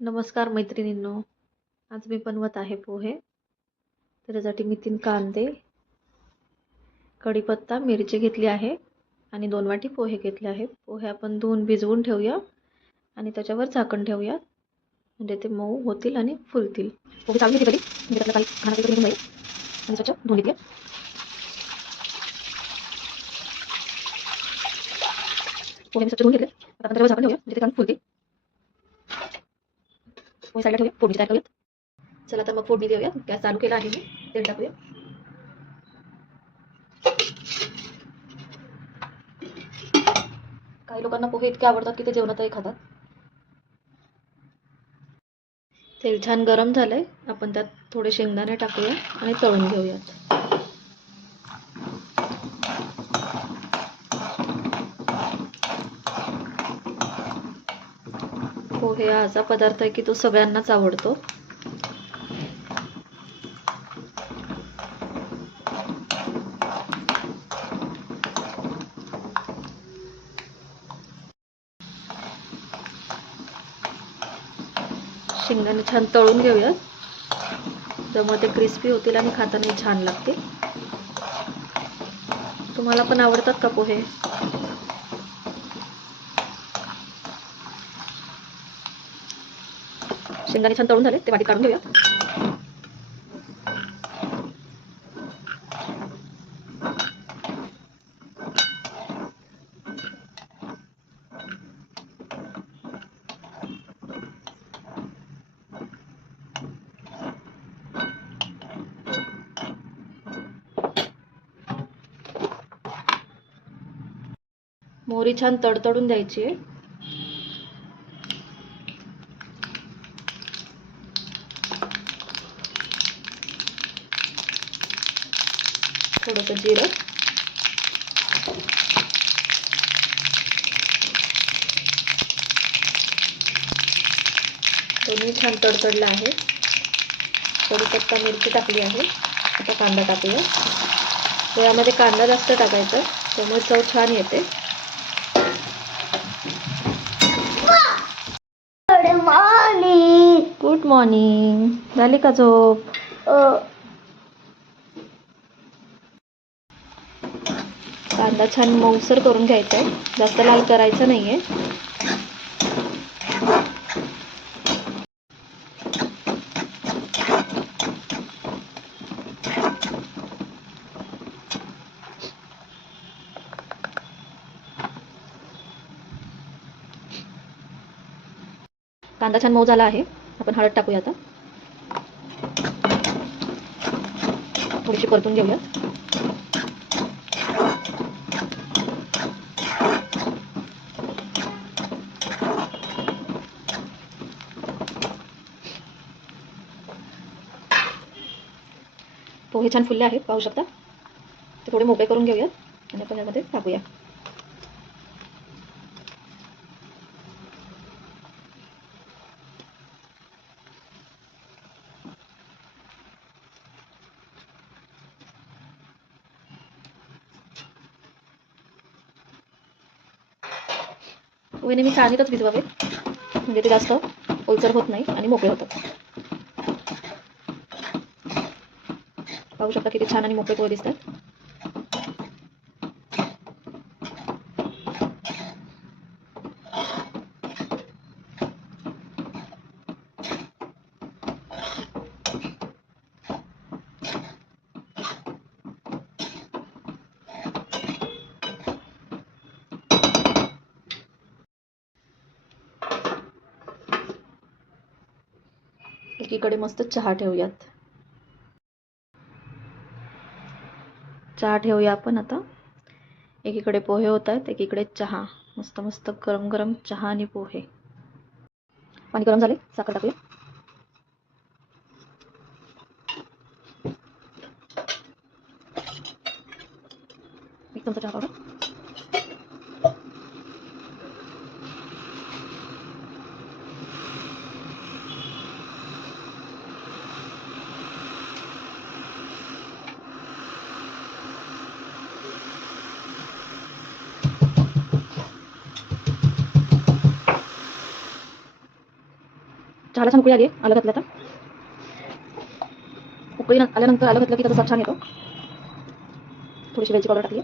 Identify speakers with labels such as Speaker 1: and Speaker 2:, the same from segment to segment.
Speaker 1: नमस्कार मैत्रिणींनो. आज मी बनवत आहे पोहे. त्याच्यासाठी मी तीन कांदे कढीपत्ता मिरची घेतली आहे आणि दोन वाटी पोहे घेतले आहे पोहे आपण धुवून भिजवून ठेवूया आणि त्याच्यावर झाकण ठेवूया म्हणजे ते मऊ होतील आणि फुलतील. पोहे चालू घेतली म्हणजे त्यातलं काही खाणं वगैरे निघून जाईल. आणि त्याच्या धुवून घेतली पोहे मी स्वच्छ धुवून घेतले. आता त्याच्यावर झाकण ठेवूया. म्हणजे ते फुलतील. पोहे साईडला ठेवूया. फोडणी तयार करूयात चला तर मग फोडणी देऊया गॅस चालू केला आहे मी. तेल टाकूया. काही लोकांना पोहे इतके आवडतात की ते जेवणातही खातात. तेल छान गरम झालंय. आपण त्यात थोडे शेंगदाणे टाकूया आणि तळून घेऊयात. हे असा पदार्थ आहे की तो सगळ्यांनाच आवडतो. शेंगदाणे छान तळून घेऊयात. त्यामुळे ते क्रिस्पी होतील आणि खाताना छान लागतील. तुम्हाला पण आवडतात का पोहे? शेंगदाणे छान तळून झाले ते वाटीत काढून घेऊया. मोहरी छान तडतडून द्यायची. आहे थोडंसं जिरं. दोन्ही छान तडतडलं आहे. कढीपत्ता मिरची टाकली आहे. आता कांदा टाकूया. तर यामध्ये कांदा जास्त टाकायचा त्यामुळे चव छान येते.
Speaker 2: गुड मॉर्निंग
Speaker 1: गुड मॉर्निंग झाली का झोप? कांदा छान मऊसर करून घ्यायचा आहे जास्त लाल करायचं नाही आहे कांदा छान मऊ झाला आहे. आपण हळद टाकूया आता. थोडीशी परतून घेऊयात. हो, पोहे छान फुलले आहेत पाहू शकता. ते थोडे मोकळे करून घेऊयात आणि आपण यामध्ये टाकूया. पोहे नेहमी चाळणीतच भिजवावेत म्हणजे ते जास्त ओलसर होत नाही आणि मोकळे होतात. पाहू शकता किती छान आणि मोकळे पोहे दिसतात. एकीकडे मस्त चहा ठेवूयात. चहा ठेवूया आपण आता. एकीकडे पोहे होत आहेत एकीकडे चहा. मस्त मस्त गरम गरम चहा आणि पोहे. पाणी गरम झाले साखर टाकूया. चमचा चहा पावडर. चहाला छान उकळी आली आलं घातलं आता उकळी आल्यानंतर आलं घातलं की त्याचा छान येतो. थोडीशी वेलची पावडर टाकली.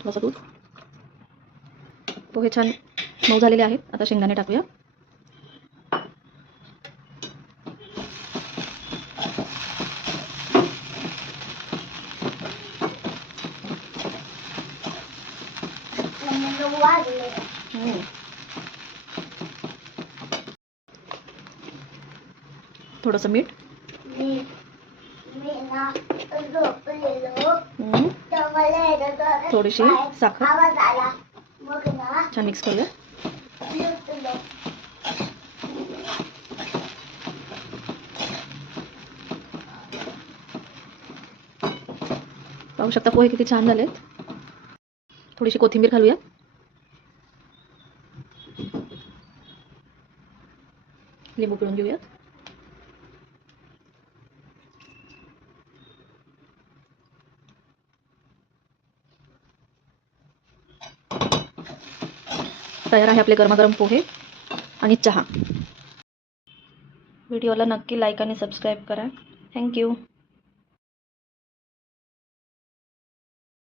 Speaker 1: थोडंसं दूध. पोहे छान मऊ झालेले आहेत. आता शेंगदाणे टाकूया.
Speaker 2: मम्मीला वाढले
Speaker 1: थोडंसं मीठ
Speaker 2: मी मी ना झोपलेलो
Speaker 1: हम्म.
Speaker 2: तर मला
Speaker 1: थोडीशी साखर.
Speaker 2: आवाज आला मग ना
Speaker 1: छान मिक्स करूया
Speaker 2: मी उठलो
Speaker 1: पाहू शकता पोहे किती छान झालेत थोडीशी कोथिंबीर घालूया लिंबू पिळून घेऊया तयार आहे आपले गरमागरम पोहे आणि चहा. व्हिडिओला नक्की लाईक आणि सबस्क्राईब करा. थँक्यू